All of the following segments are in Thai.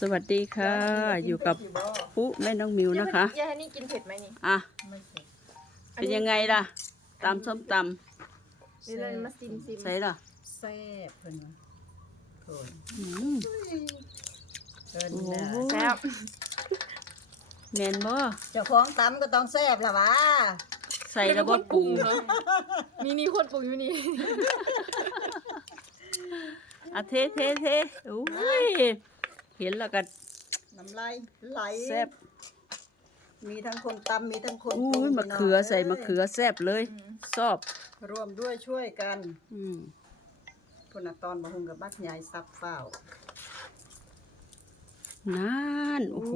สวัสดีค่ะ อยู่กับปุ๊แม่น้องมิวนะคะยายฮันนี่กินเผ็ดไหมนี่อะเป็นยังไงล่ะตำส้มตเดี๋ยวเรามาซิมซิมำใส่ล่ะแซ่บเพิ่นว่าโคนอืมเพิ่นโอ้น่ะโหแซ่บแมนบ่เจ้าของตำก็ต้องแซ่บล่ะวะใส่ระบบปรุงนี่นี่คนปรุงอยู่นี่อะเทเทเทอุ้ย เห็นแล้วก็น้ำลายไหลแซ่บมีทั้งคนตำมีทั้งคนอุ้ปรุยงมะเขือใส่มะเขือแซ่บเลยชอบรวมด้วยช่วยกัน อืมพุ่นน่ะตอนบ่หุงกับบักใหญ่ซับเฝ้านั่นโอ้โห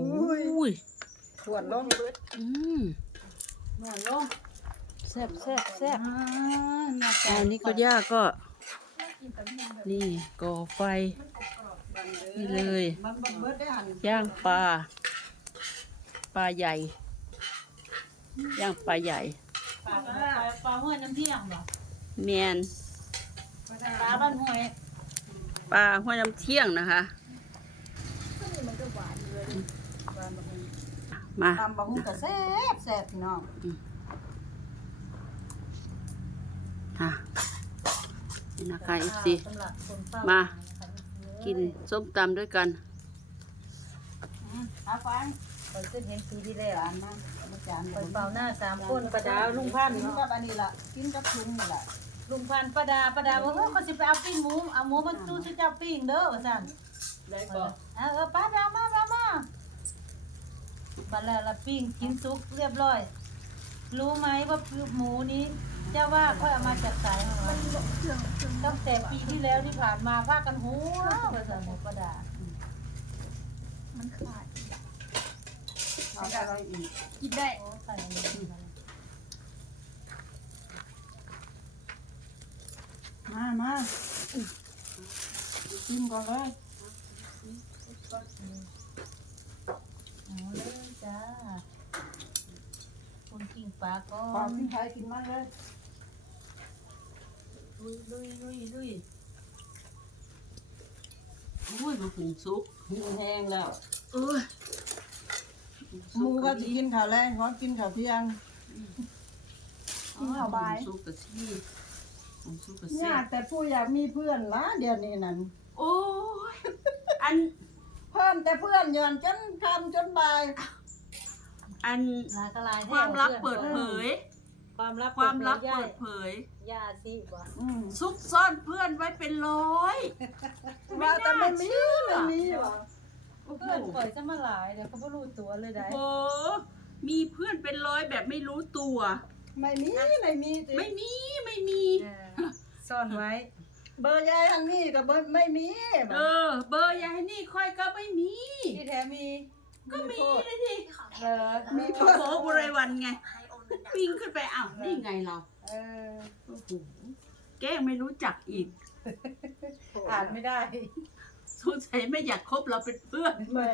อุ้ยขวดลงอืมนวลลงแซ่บแซ่บแซ่บอ่าเนี่ยอันนี้ก็ย่าก็ นี่ก่อไฟ นี่เลยมันมันเบิดได้หันย่างปลาปลาใหญ่ ย่างปลาใหญ่ปลาปลาปลาห้วยน้ำเที่ยงเหรอแมนปลาบ้านห้วยปลาห้วยน้ำเที่ยงนะคะมาตำบ่หุงก็แซ่บแซ่บพี่น้องค่ะนี่นะคะเอฟซีสำหรับคนเฝ้ามานะคะ กินส้มตำด้วยกันเอาฟังเปิดเห็นปีที่แล้วอันนั้นมาจานไปเป่าหน้าสามคนประดาลุงพันธุ์กินกับอันนี้ล่ะกินกับชุงนี่ล่ะลุงพันธุ์ประดาประดาว่าเออเขาสิไปเอาปิ้งหมูเอาหมูมาสู้ชิเจ้าปิ้งเด้อว่าซั่นได้ก่อนเออเออป้าดามาดามาบัดแล้วละปิ้งกินสุกเรียบร้อย รู้ไหมว่าหมูนี้ เจ้าว่าค่อยเอามาจากสายของเราตั้งแต่ปีที่แล้วที่ผ่านมาพากันหัวว่าซั่นหมูประดามันขาดเอาอะไรอีกกินได้โอ้ใส่อันนี้มาเลยมามาชิมก่อนเลยเอาเลยจ้าคุณกินปลาก่อปลานกินไทยกินมันเลย ลุยลุยลุยลุยอุ้ยมาหุงซุปหิวแห้งแล้วเอ้ยหมูก็จะกินข้าวแรงขอกินข้าวเที่ยง กินข้าวบาย ซุปกะซี่หุงซุปกะซี่ยากแต่ผู้อยากมีเพื่อนละเดี๋ยวนี้นั่นโอ้ยอันเพิ่มแต่เพื่อนย้อนจนคำจนบ่าย อันลายกระลายแท้ความลับเปิดเผย ความลับความลับย่าเปิดเผยย่าสิบ่ อืมซุกซ่อนเพื่อนไว้เป็นร้อยว่าแต่ไม่มีไม่มีหรอโอ้โหเพื่อนปล่อยจะมาหลายเดี๋ยวเขาบ่รู้ตัวเลยได้โอ้โหมีเพื่อนเป็นร้อยแบบไม่รู้ตัว ไม่มีไม่มีสิไม่มีไม่มี เออซ่อนไว้ เบอร์ยายทางนี้ก็เบอร์ไม่มีเออ เบอร์ยายนี่ค่อยก็ไม่มี ที่แท้มีก็มีเลยทีเออมีโอ้เพื่อนโหบริวันไง วิ่งขึ้นไปอ้าวนี่ไงเราเออโอ้โหแกล้งไม่รู้จักอีก อ่านไม่ได้สงสัยไม่อยากคบเราเป็นเพื่อนแม่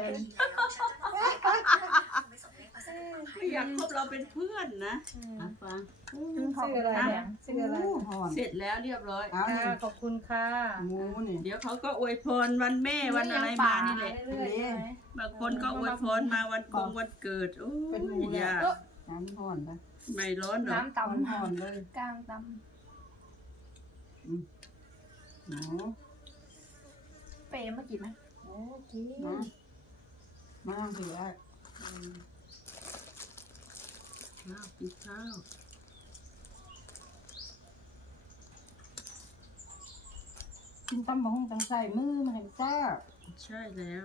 ไม่อยากคบเราเป็นเพื่อนนะอะฟังชื่ออะไรเนี่ยชื่ออะไรหอนเสร็จแล้วเรียบร้อยเอาค่ะนี่ขอบคุณค่ะหมูนี่ เดี๋ยวเขาก็อวยพรวันแม่วันอะไรมานี่แหละเรื่อยๆใช่ไหม บางคนก็อวยพรมาวันกงวันเกิดโอ้ยยากน้ำหอนนะ ไม่ร้อนหรอกน้ำตำหอนเลยกลางตหมูำเปรย์มากินไหมโอเคมามาเถือะข้าวกินข้าวกินตำบักหุ่งตังใส่มือมันเห็นจ้าใช่แล้ว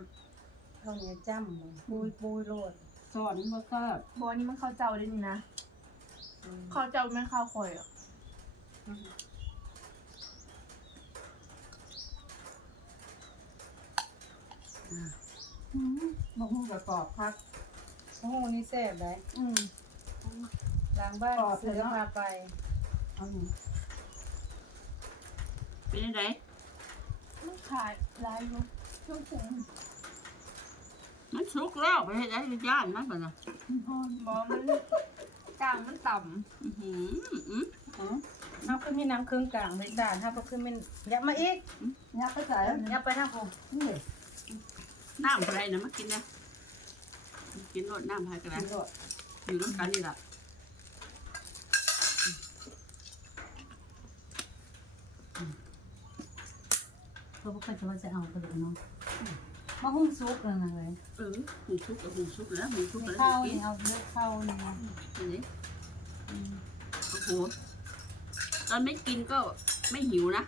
เขาเนี่ยจ้ำเลยปุยปุยโลดสอนบ่ทราบบัวนี้มันข้าวเจ้าด้วยนี่นะข้าวเจ้าไม่ข้าวคอยอะบักหุ่งกับกรอบพักโอ้โหนี่แซ่บเลยอืมล้างบ้านเสือพาไปเอานี่เป็นยังไงมันขายลายอยู่ช่วงถึงมันสุกแล้วไปให้ได้ย่านมันก่อนนะบอมัน กลางมันต่อื้อหืออื้อฮะเอาขึ้นมีน้ำเครื่องกลางในด่านถ้าก็ขึ้นเป็นยับมาอีกยักษ์ไปใส่ยับไปทางผมนี่น้ำอะไรนะมากินนะกินรดน้ำอะไรกันนะกินรสอยู่ร่วมกันนี่แหละก็พวกเขาจะว่าจะเอากระดูกเนาะ มาหุ้มซุปเลยนะเลยเออหุงชุบกับหุงชุบแล้วหุงชุบในแล้วข้าวกินี่นเอาเลือกข้าวนี่นะนี่อืมโอ้โหตอนไม่กินก็ไม่หิวนะ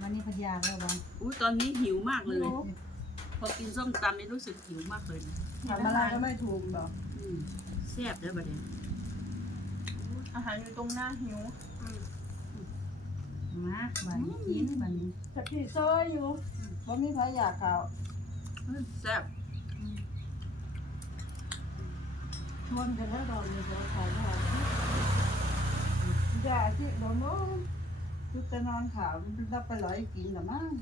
วันนี้พยาแล้วบ้างอุ้ยตอนนี้หิวมากเลย พอกินส้มตำนี่รู้สึกหิวมากเลยนะทำอะไรก็ไม่ถูกหรอกอืมแซ่บเลยประเด็นอาหารอยู่ตรงหน้าหิวมาบ้านนี้กินบ้านนี้แต่พี่ซอยอยู่ว่ามีใครอยากข่าว แซ่บชวนกันแล้วเรามีจะขายข่าวอย่าที่โดนโน้นคือจะนอนข่าวมันรับไปร้อยกินหรือมั้ง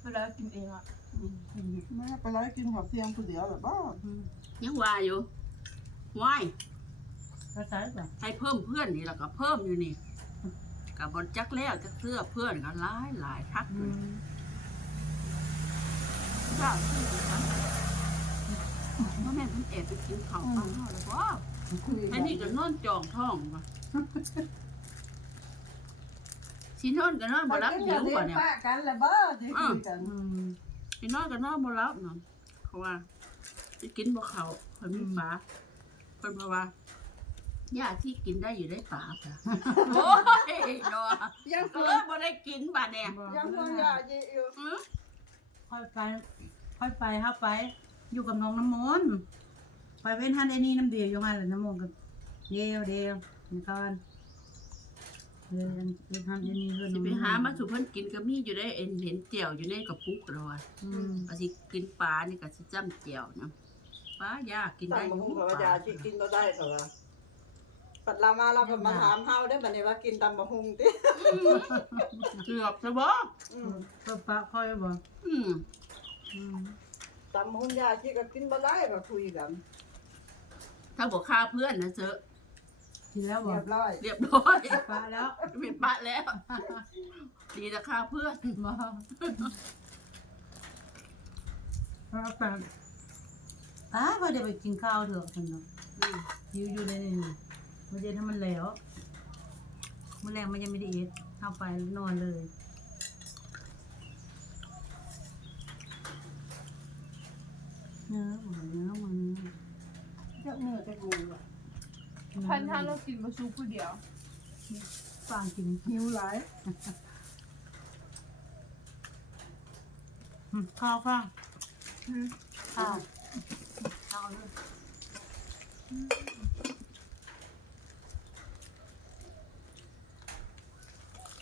เวลากินเองอะแม่ไปร้อยกินกับเพียงคนเดียวหรือบ้ายังว่าอยู่ว่ายภาษาบ้างให้เพิ่มเพื่อนนี่แล้วก็เพิ่มอยู่นี่กับบอลจักแล้วจักเสื้อเพื่อนกันหลายหลายทักเลย ว้าวว่าแม่เพิ่นแอบไปกินข้าวฟังเขาแล้วว่าคุยไอ้นี่ก็นอนจองท้องว่ะสินอนก็นอนบ่รับหิวกว่าเนี่ยป้ากันละบ้าที่คุยกันอืมสินอนก็นอนบ่รับเนาะเพราะว่าสิกินบ่เข้าเพิ่นมีปลาเพิ่นเพราะว่าย่าที่กินได้อยู่ได้ปลาจ้ะโอ้ยเนาะยังเออบ่ได้กินบาดเนี่ยยังคงอยากอยู่อื้อ ค่อยไป ค่อยไปเข้าไป อยู่กับน้องน้ำมนต์ไปเว้นทันไอ้นี่น้ำเดียวอยู่หันเลยน้ำมนต์กับเดียวเดียวนี่ก่อนเดินไปทำไอ้นี่เพื่อนสิไปหามาสู่เพิ่นกินก็มีอยู่ได้เอ็นเห็นเจียวอยู่ในกระปุกแล้วอะอืมก็สิกินปลานี่ก็สิจ้ำเจียวนะปลาย่ากินได้ตำอมะยู่ฮุงกับปอาลาจารย์ที่กินก็ได้แต่ว่า ปัดเรามาเราก็มาถามเฮาได้บัดนี้ว่ากินตำมะฮุงติเกือบจะบ่อืมก็ปะค่อยบอกอืมอืมตำมะฮุงยาที่ก็กินบ่ได้ก็คุยกันถ้าบอกฆ่าเพื่อนนะเจอกินแล้วบเรีอยกบร้อยเรียบร้อยปะแล้วเป็นปะแล้ว ดีแต่ฆ่าเพื่อนบอกแล้วแต่ป้าพอเดี๋ยวไปกินข้าวเถอะคุณเนาะอืมอยู่อยู่ในนี่ มันจะทำมันแล้วมันแรงมันยังไม่ได้เอ็ดเข้าไปนอนเลยเนื้อหมูเนื้อมันเจ้าเนื้อจะกูอะพันท่านเรากินมาซุปผู้เดียวฟางกินหิวหลายอืมข้าวฟางอืมข้าวข้าวเลย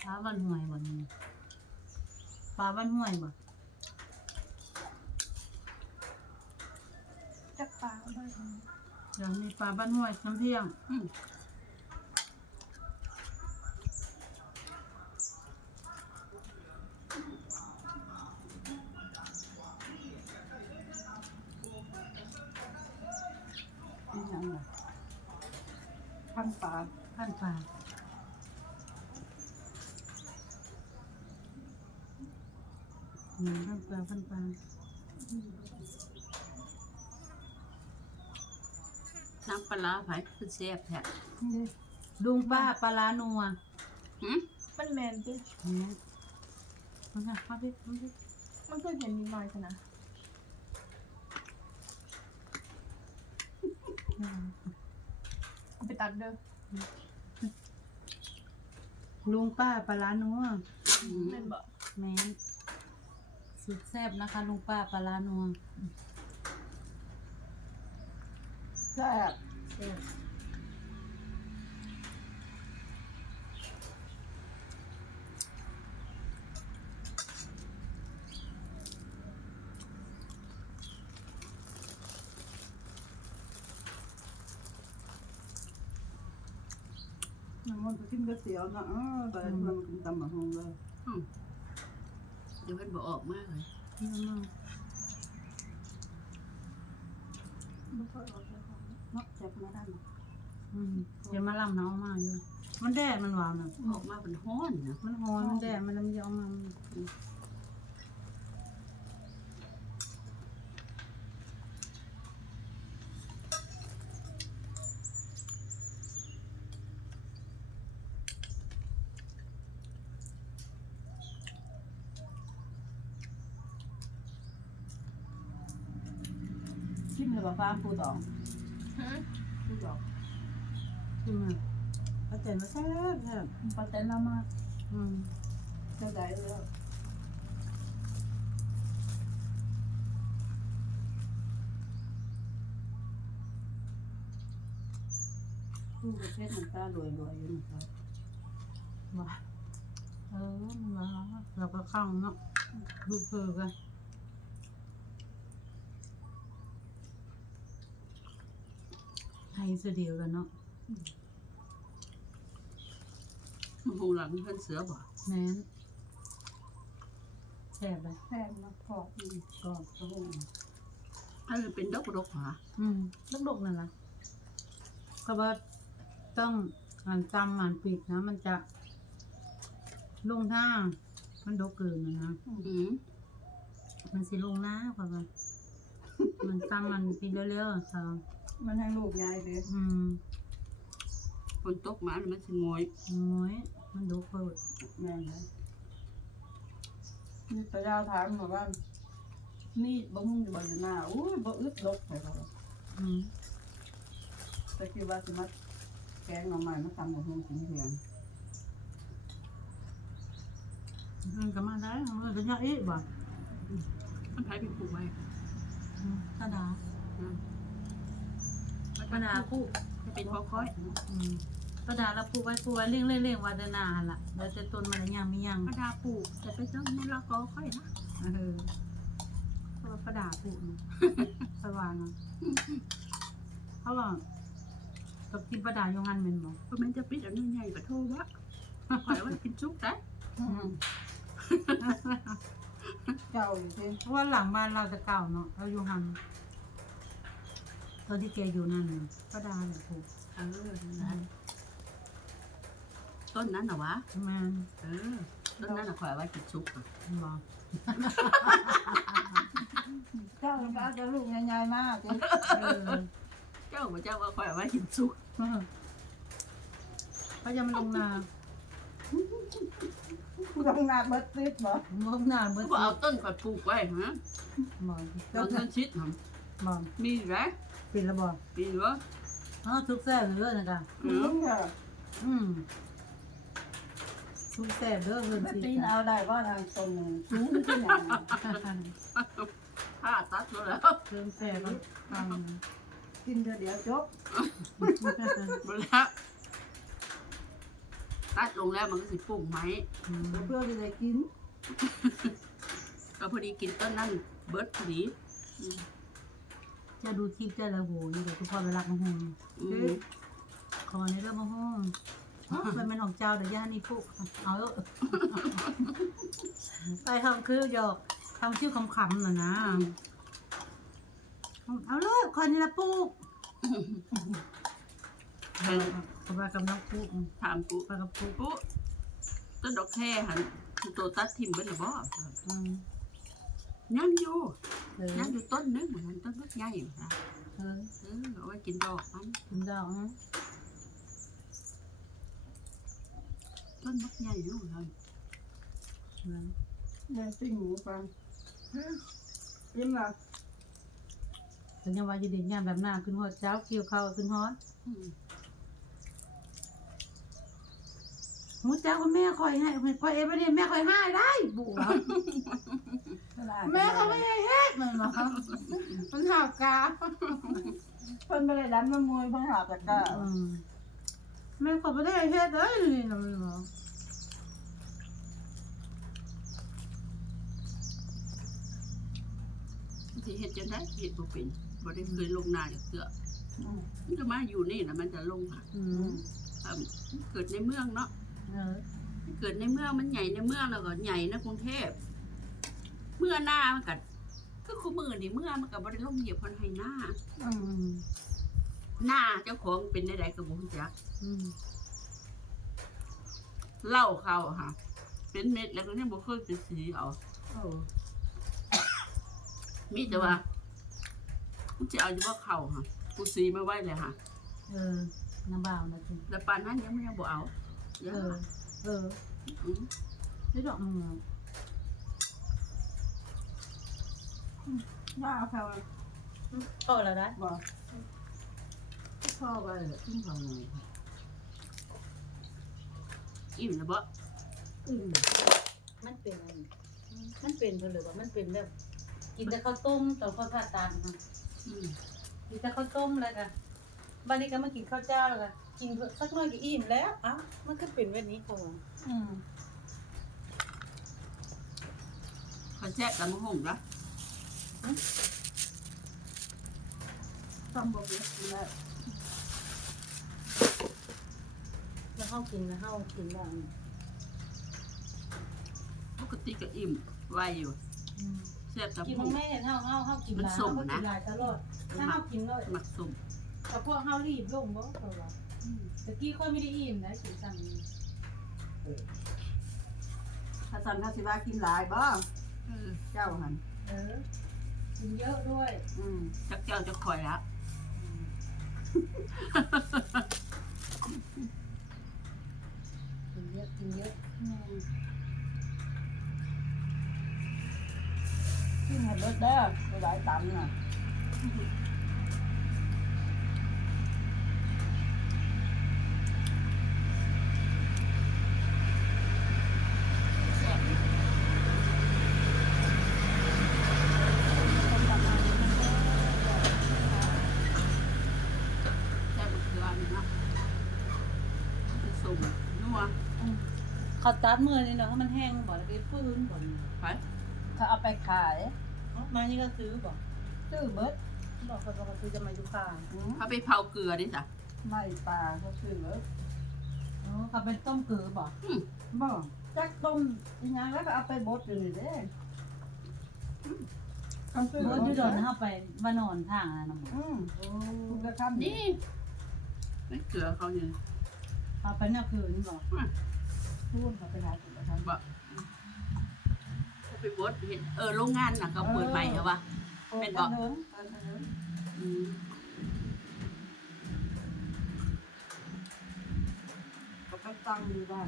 ปลาวันห่วยบ่นี่ปลาวันห่วยบ่จักปลาได้ไหมเดี๋ยวมีปลาบ้านห่วยน้ำเที่ยงอืมนี่ยังไงพันปลาพันปลา อืมพันปลาพันปลาน้ำปลาร้าไผคือแซ่บแท้ลุงป้าปลาร้านัวหืมมันแมนดิเนี่ยมันค่ะมาพี่มาพี่มันก็เห็นนิดหน่อยชนะอืมเอาไปตัดเด้อลุงป้าปลาร้านัวอืมเป็นบ่แม่น สุดแซ่บนะคะลุงป้าปลาร้านัวแซ่บแซ่บน้ำมันก็กินก๋วยเตี๋ยวนะเออแต่เรามากินตำมะฮุงเลยอืม เดี๋ยวเพิ่นบ่ออกมากเลยเยอะมากไม่ค่อยออกเลยค่ะเนาะเจ็บมาได้ไหมอืมเดี๋ยวมาลำน้องมาอยู่ มันแดดมันหวานอะออกมาเป็นห้อนนะมันหอนมันแดดมันน้ำยองมัน รือว่าฟ้าปูตองพูดหรอกขึ้นมาป้าแตนมาแซ่บแซ่บปาเต้นละมากอืมเจ้าได้แล้วผู้ประเภทมันตารวยรวยอยู่นะครับว่าเออมาเราก็เข้าเนาะดูเพอกัน ให้เสยเดียวกันเนาะหูหลังเพิ่นเสือบ่แม่นแซ่บเลยแพงนะพอกอืมก็โอ้โหอันนี้เป็นดอกดอกหาอืมลูกๆนั่นล่ะก็ว่าต้องอ่านจำอ่านปิดนะ มันจะ ลงท่ามันดกเกินนะนะอืมมันสิลงหน้าเพราะว่ามันจำมันปีเร็วๆอะค่ะ มันให้ลูกยายเลยอืมฝนตกมามันสิงอยโอ้ยมันดกเปิดแม่นเลยนี่ตายาถามบอกว่านี่บ่หุ้งอยู่บ่อยู่หน้าอุ้ยบ่อึดลกไปเขาอืมแต่คิดว่าสิมาแกงหน่อไม้มาทำบ่หุ้งกินเพียงมันก็มาได้มันจะยากอีกบ่มันไผเป็นผู้ไว้อืมกระดา ษอืมกระดาษผู้เป็นพอค่อยอืมกระดาษแล้วผู้ไว้ผู้ไว้เร่งเร่งเร่งวัดนาหั่นล่ะแล้วแต่ต้นมันยังมียังกระดาษปลูกจะไปต้องมันละกอค่อยนะเออเพราะว่ากระดาษผู้นี่สว่างอะเพราะว่ากับกินกระดาษอยหันเป็นบ่เพราะมันจะปิดอันนี้ใหญ่กว่าโทวะข่อยว่ากินจุกได้อืมเจ้าอยู่ที่เพราะว่าหลังบ้านเราจะเก่าเนาะเราอยู่หันต อนที่แกอยู่นั่นน่ะกระดาษเนี่ยผู้เออนั่นนะต้นนั้นเหรอวะทำไมเออ ต้นนั้นน่ะข่อยเอาไว้กินซุปอะบอกเจ้าก็เอาแต่ลูกใหญ่ๆมากสิเออเจ้าว่าเจ้าว่าข่อยเอาไว้กินซุปเขาจะมาลงนาลงนาเบิดติดบ่ลงนาเมื่อก็เอาต้นข่อยปลูกไว้ฮะบอกต้นต้นชิดหน บอกมีไหมปิดแล้วบอกมีเหรออ๋อทุกแซ่บเด้อนะคะเออือมค่ะอืมทุกแซ่บเด้อเพิ่นสิตีนจ้ะเอาได้ว่าทางตรงนึงสูงขึ้นหน่อยผ้าตัดแล้วแล้วเพิ่มแซ่บก็ฟังกินเดี๋ยวเดี๋ยวจบหมดแล้วตัดลงแล้วมันก็สิปลูกไหมอืมเพื่อจะได้กิน ก็พอดีกินต้นนั้นเบิร์ดพอดีอืม จะดูคลิปจะละโหอยู่กับทุกคนไปรักมาหงอืมขอในเรื่องมาหงอ๋อเป็นเป็นของเจ้าเดี๋ยวย่านี่ปุ๊เอาเถอะไปทำคือหยอกทำชื่อคำๆน่ะนะเอาเลยคนนี้ละปุ๊กเพิ่นเขาไปกับน้องปุ๊กถามกูไปกับปุ๊กกูต้นดอกแค่หันคือตัวตัดทิมเบิดหรือบ่อืม ยังอยู่เออยังอยู่ต้นนึงเหมือนกันต้นบักใหญ่ค่ะเออเออเอาไว้กินดอกมันกินดอกนะต้นบักใหญ่อยู่ค่ะเออเดี๋ยวสิ่งหมูฟังยิ้มละแต่ยังว่าจะเด็กงานแบบหน้าขึ้นฮอดเช้าเกี่ยวข้าวขึ้นฮอดอืม หูเจ้าก็แม่คอยให้คอยเอไปเนี่ยแม่คอยให้ได้บุ๋วแม่เขาไม่ให้เฮ็ดเหมือนหรอมันหากาเพิ่นไม่ได้ดันมามวยเพิ่นหาตะกร้าอืมแม่ก็ไม่ได้ให้เฮ็ดเลยนี่นะมันบอกสิเฮ็ดจังได๋เฮ็ดบ่เป็นบ่ได้เคยลงนาจักเทื่ออืมมันก็มาอยู่นี่นะมันจะลงค่ะอืมเอิ่มเกิดในเมืองเนาะ เออเกิดในเมืองมันใหญ่ในเมืองแล้วก็ใหญ่ในกรุงเทพ เมื่อหน้ามันก็คือคู่มือนี่เมื่อมันก็บ่ได้ลงเหยียบคนให้หน้าอืมหน้าเจ้าของเป็นได้ๆก็บ่รู้จักอืมเหล้าเขาอะค่ะ เป็นเม็ดแล้วก็ยังบ่เคยไปสีเอาโอ้มีแต่ว่ามันจะเอาอยู่ว่าเขาค่ะกูสีมาไว้เลยค่ะ เออน้ำบ่าวนะจิแล้วปานนั้นยังไม่ยังบ่เอา เยเออะอเอออืมได้ดอกมึงว่าเอาเขาพอแล้วนะบ่พ่อไปขึ้นเขาหน่อยอิ่มแล้วบ่อืมมันเป็นอันมันเป็นเพิ่นเลยว่ามันเป็นแบบกินแต่ข้าวต้มตอนข้าวผัดตาลค่ะอืมกินแต่ข้าวต้มแล้วกัน บัดนี้ก็มากินข้าวเจ้าแล้วกันกินเพิ่นสักหน่อยก็อิ่มแล้วเอ้ามันก็เป็นแบบนี้เขาว่าอืมเขาแซ่บตำบักหุ่งละทำบ่เบิดแล้วแล้วเฮากินแล้วเฮากินแล้วปกติก็อิ่มไวอยู่อืมแซ่บตำกิบันกหุ่งแม่เฮาเฮาเฮากินหมันลายส้มเฮานะกินหลายตลอดถ้าเฮากินน้อยหมักส้ม แต่พวกเฮารีบลงบ่เขาว่าตะกี้ค่อยไม่ได้อิ่มนะกินสั่งนี้ถ้าสั่นถ้าสิว่ากินหลายบ่เออเจ้าหันเออกินเยอะด้วยอืมจักเจ้าจะคอยละกินเยอะกินเยอะกินให้เบิดเด้อบ่หลายตำน่ะ แซ่บแซ่บมันคืออันนี้เนาะมันส้มนัว เขา ตัดมือนี่เนาะให้มันแห้งบ่แล้วก็ฟื้นบ่ไปถ้าเอาไปขายมานี่ก็ซื้อบ่ซื้อเบิดบอกเขาบอกเขาซื้อจะมาอยู่ข้างอืมเขาไปเผาเกลือดิจ้ะไม่ปลาก็ซื้อเบิดอ๋อเขาเป็นต้มเกลือบ่บ่จักต้มอีหยังแล้วก็เอาไปบดอยู่นี่เด้คำซื้อเบิดอยู่ดอนเฮาไปมานอนทางน่ะน้องอืมคุณจะทำนี่ไม่เกลือเขาเนี่ยเอาไปเนี่ยคืนบ่ พูดเขาไปหาคุณจะทำบอกเขาไปบดเห็นเออโรงงานน่ะเขาเปิดใหม่เหรอวะเป็นบ่เดินเดินเดินอืมเขาไปตั้งอยู่บ้าน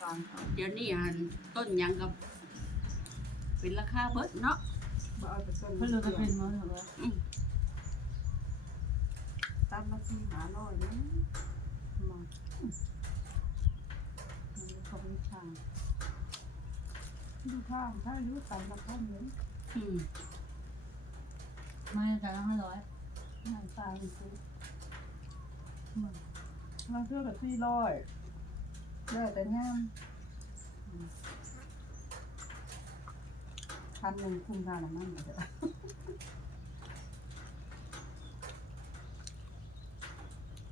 ฟังเขาเดี๋ยวนี้หันต้นหยังกับเป็นราคาเบิดเนาะบ่เอาไปต้นเพิ่นเลยก็เป็นมื้อเหรอวะอืมตามมาที่หาหน่อยนะมา มันเขาเป็นช่างดูข้างถ้าอายุตามมาข้อมืออืมไม่จ่ายห้าร้อยงานตายซื้อมาเชื่อกับสี่ร้อยได้แต่ย่ามพันหนึ่งคุ้มค่าน้ำมันเลย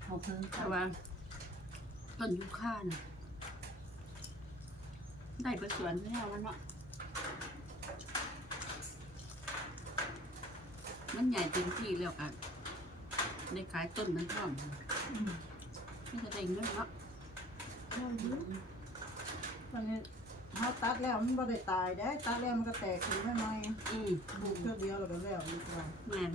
เขาซื้อแต่ว่าต้นยูคาน่ะ ได้เปิดสวนแล้วมันเนาะมันใหญ่เต็มที่แล้วกันได้ขายต้นมันพร้อมไม่จะได้เงินเนาะตอนนี้เขาตัดแล้วมันบ่ได้ตายได้ ตัดแล้วมันก็แตกขึ้นไม่ไหมอืมปลูกเท่าเดียวแล้วก็แล้วมันก็แม่น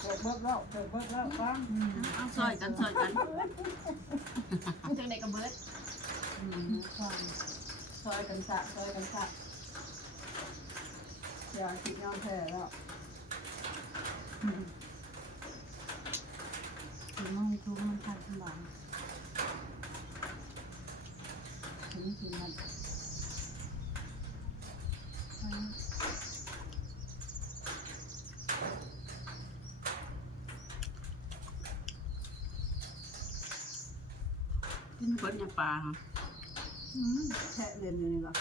เกิดเบิด แล้วเกิดเบิดแล้วฟังเอาซอยกันซอยกันจังไดกับเบิร์ดซอยกันสะซอยกันสะอย่าคิดยอมแพ้แล้วถึงมันทุกมันทันสบายถึงถึงมัน กินเบิดเนี่ยปลาค่ะแทะเรียนอยู่นี่หรอ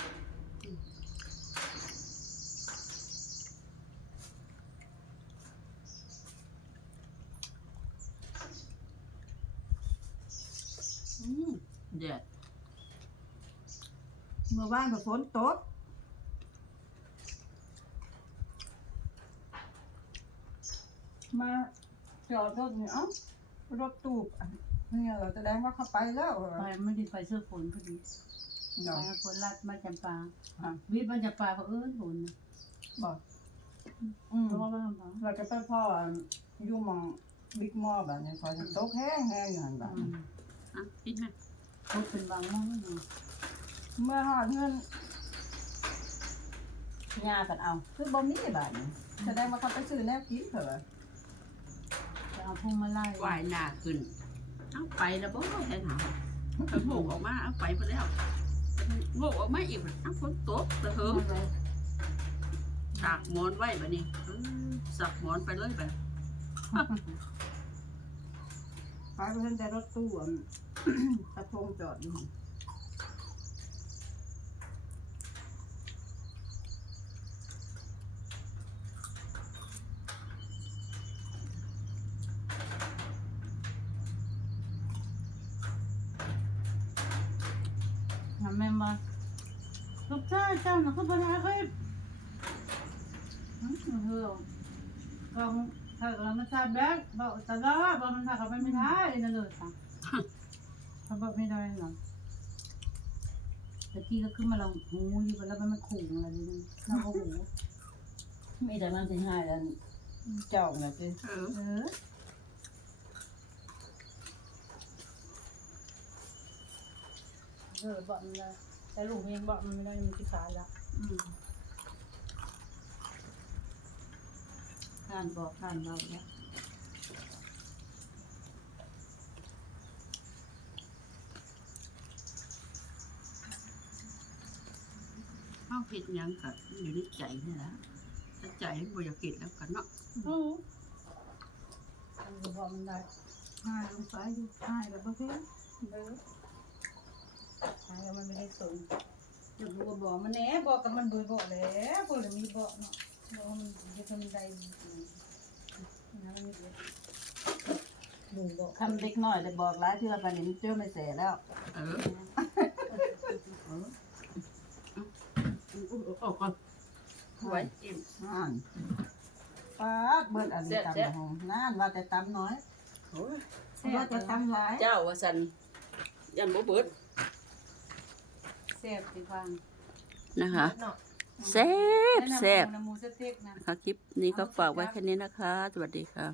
อืมเด็ดเมื่อวานก็ฝนตกมาจอดรถนี่เอ้ารถตู้ เนี่ยเราแสดงว่าเขาไปแล้วเหรอ ไปไม่ได้ไปเสื้อฝนพอดีเนาะไปฝนลัดมาจำปาอะ วิทย์มาจำปาก็เอิ้นฝนบอกอืมเพราะว่าบ้านเขาเราจะไปพ่ออยู่หมองบิ๊กมอลแบบนี้คอยตกแห้งแห้งอยู่หันแบบอืมอะกินไหมพูดเป็นบางมั่งเนาะเมื่อหอดเงินยากันเอา คือบ่มีบาดนี้แสดงว่าเขาไปซื้อแนวกินเถอะจะเอาพุ่งมาไล่วายหน้าขึ้น เอาไปแล้วบ่แทนหาเขาโงกออกมาเอาไปไปแล้วโงกออกมาอีกเอาฝนตกตะเถิงตากหมอนไว้แบบนี้สับหมอนไปเลยแบบไปเพื่อนแต่รถตู้อะตะพงจอดอยู่หั่น ทำแม่มาลูกชายเจ้าหนูก็พนักเลยอืมเฮ้ยก็ถ้าเราไม่ ทราบแบกบอกตลอดบอกมันถ้าเขาไม่ได้นั่นเลยค่ะเขาบอกไม่ได้หรอกแต่ที่ก็ขึ้นมาลองหูอยู่กันแล้วมันมันขู่อะไรนี่เราก็หูมีแต่มันสิหายอันเจ้าน่ะสิเออเออเออบอกมันเลยแต่ลูกยังบอกมันไม่ได้มันพิการแล้วอืมท่านบอกท่านเราเนี่ ยเอาผิดหยังกับอยู่ในใจนี่แหละถ้าใจมันบ่อยากกินแล้วกันเนาะอือท่านก็บอกมันได้หายลงไปอยู่หายแล้วบ่เพิ่นเด้อหายแล้วมันไม่ได้สนจะรู้ว่าบอกมันแหน่บอกกับมันเบื่อบอกแล้วบ่ได้มีบอกเนาะบอกว่ามันจะทำได้นะมันมีเยอะลุงบอกคำเล็กน้อยแต่บอกหลายเทื่อปานนี้มันเจ้าไม่เสแล้ว เออ ออกก่อนไว้อิ่มอ่านปาดเบิดอันนี้ตำบักหงนานว่าแต่ตำน้อยโอ้ยว่าจะตำหลายเจ้าว่าสันยันบ่เบิดแซ่บสิฟังนะคะเซ่บแซ่บน้ำหมูสเต็กนะค่ะคลิปนี้ก็ฝากไว้แค่นี้นะคะ สวัสดีค่ะ